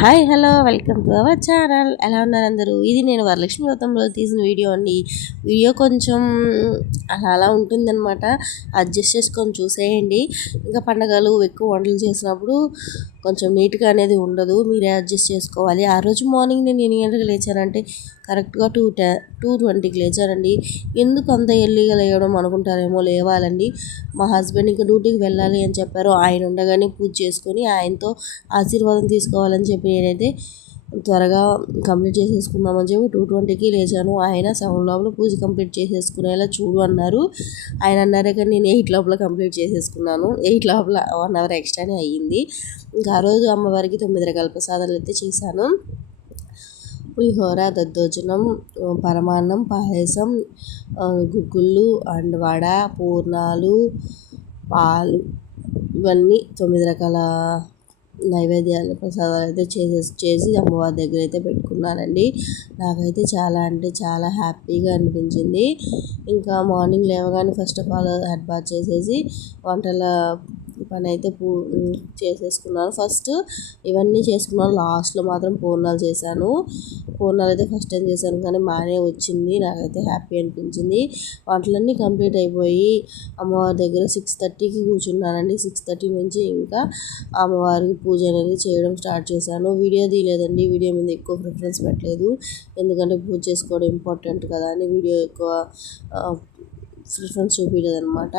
Hi hello welcome to our channel. ఎలా ఉన్నారు అందరూ? ఇది నేను వరలక్ష్మి వ్రతంలో తీసిన వీడియో అండి. వీడియో కొంచెం అలా అలా ఉంటుందన్నమాట. అడ్జస్ట్ చేసుకొని చూసేయండి. ఇంకా పండగలు ఎక్కువ వంటలు చేసినప్పుడు కొంచెం నీట్గా అనేది ఉండదు. మీరే అడ్జస్ట్ చేసుకోవాలి. ఆ రోజు మార్నింగ్ నేను ఎన్ని గంటలకు లేచానంటే కరెక్ట్గా టూ టె టూ ట్వంటీకి లేచానండి. ఎందుకు అంత ఎర్లీగా లేవడం అనుకుంటారేమో లేవాలండి. మా హస్బెండ్ ఇంకా డ్యూటీకి వెళ్ళాలి అని చెప్పారు. ఆయన ఉండగానే పూజ చేసుకొని ఆయనతో ఆశీర్వాదం తీసుకోవాలని చెప్పి నేనైతే త్వరగా కంప్లీట్ చేసేసుకుందామని చెప్పి టూ ట్వంటీకి లేచాను. ఆయన సెవెన్ లోపల పూజ కంప్లీట్ చేసేసుకునేలా చూడు అన్నారు. ఆయన అన్నారే కానీ నేను ఎయిట్ లోపల కంప్లీట్ చేసేసుకున్నాను. ఎయిట్ లోపల వన్ అవర్ ఎక్స్ట్రానే అయ్యింది. ఇంకా ఆ రోజు అమ్మవారికి తొమ్మిది రకాల ప్రసాదాలు అయితే చేశాను. పులిహోర దద్దోజనం పరమాన్నం పాయసం గుగ్గుళ్ళు అండ్ వడ పూర్ణాలు పాలు ఇవన్నీ తొమ్మిది రకాల నైవేద్యాలు ప్రసాదాలు అయితే చేసేసి చేసి అమ్మవారి దగ్గర అయితే పెట్టుకున్నానండి నాకైతే చాలా అంటే చాలా హ్యాపీగా అనిపించింది. ఇంకా మార్నింగ్ లేవగానే first of all head bath చేసేసి వంటల పని అయితే పూ చేసేసుకున్నాను. ఫస్ట్ ఇవన్నీ చేసుకున్నాను. లాస్ట్లో మాత్రం పూర్ణాలు చేశాను. పూర్ణాలు అయితే ఫస్ట్ టైం చేశాను కానీ బాగానే వచ్చింది. నాకైతే హ్యాపీ అనిపించింది. వంటలన్నీ కంప్లీట్ అయిపోయి అమ్మవారి దగ్గర సిక్స్ థర్టీకి కూర్చున్నానండి. సిక్స్ థర్టీ నుంచి ఇంకా అమ్మవారికి పూజ అనేది చేయడం స్టార్ట్ చేశాను. వీడియో తీయలేదండి. వీడియో మీద ఎక్కువ ప్రిఫరెన్స్ పెట్టలేదు. ఎందుకంటే పూజ చేసుకోవడం ఇంపార్టెంట్ కదా అని వీడియో ఎక్కువ ప్రిఫరెన్స్ చూపించలేదు అనమాట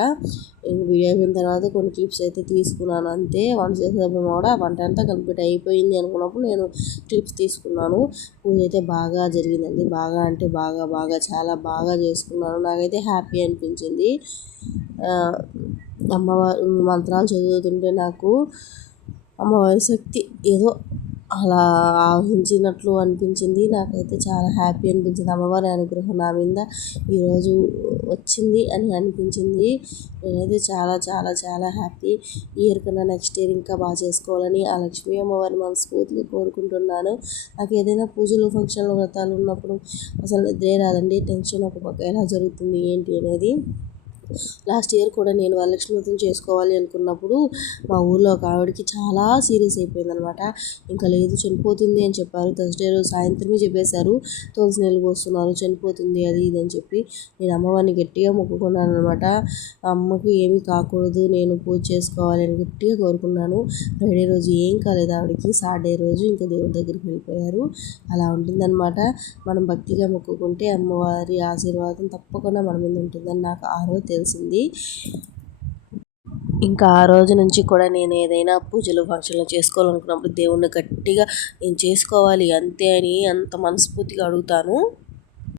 వీడియో అయిపోయిన తర్వాత కొన్ని క్లిప్స్ అయితే తీసుకున్నాను అంతే. వంట చేసేటప్పుడు కూడా వంట అంతా కంప్లీట్ అయిపోయింది అనుకున్నప్పుడు నేను క్లిప్స్ తీసుకున్నాను. పూజ అయితే బాగా జరిగిందండి. బాగా అంటే బాగా బాగా చాలా బాగా చేసుకున్నాను. నాకైతే హ్యాపీ అనిపించింది. అమ్మవారి మంత్రాలు చదువుతుంటే నాకు అమ్మవారి శక్తి ఏదో అలా ఆవహించినట్లు అనిపించింది. నాకైతే చాలా హ్యాపీ అనిపించింది. అమ్మవారి అనుగ్రహం నా మీద ఈరోజు వచ్చింది అని అనిపించింది. నేనైతే చాలా చాలా చాలా హ్యాపీ ఇయర్ కన్నా నెక్స్ట్ ఇయర్ ఇంకా బాగా చేసుకోవాలని ఆ లక్ష్మీ అమ్మవారిని మనస్ఫూర్తిగా కోరుకుంటున్నాను. నాకు ఏదైనా పూజలు ఫంక్షన్లు వ్రతాలు ఉన్నప్పుడు అసలు నిద్రే రాదండి. టెన్షన్ ఒక పక్క ఎలా జరుగుతుంది ఏంటి అనేది లాస్ట్ ఇయర్ కూడా నేను వరలక్ష్మి వ్రతం చేసుకోవాలి అనుకున్నప్పుడు మా ఊర్లో ఒక ఆవిడకి చాలా సీరియస్ అయిపోయిందనమాట. ఇంకా లేదు చనిపోతుంది అని చెప్పారు. థర్స్డే రోజు సాయంత్రమే చెప్పేశారు. తులసి నీళ్ళు పోస్తున్నారు చనిపోతుంది అది ఇది అని చెప్పి. నేను అమ్మవారిని గట్టిగా మొక్కుకున్నాను అనమాట అమ్మకి ఏమీ కాకూడదు నేను పూజ చేసుకోవాలి అని గట్టిగా కోరుకున్నాను. ఫ్రైడే రోజు ఏం కాలేదు ఆవిడకి. సాటర్డే రోజు ఇంకా దేవుడి దగ్గరికి వెళ్ళిపోయారు. అలా ఉంటుందన్నమాట మనం భక్తిగా మొక్కుకుంటే అమ్మవారి ఆశీర్వాదం తప్పకుండా మన మీద ఉంటుందని నాకు ఆ రోజు తెలిసింది. ఇంకా ఆ రోజు నుంచి కూడా నేను ఏదైనా పూజలు ఫంక్షన్లు చేసుకోవాలనుకున్నప్పుడు దేవుణ్ణి గట్టిగా నేను చేసుకోవాలి అంతే అని అంత మనస్ఫూర్తిగా అడుగుతాను.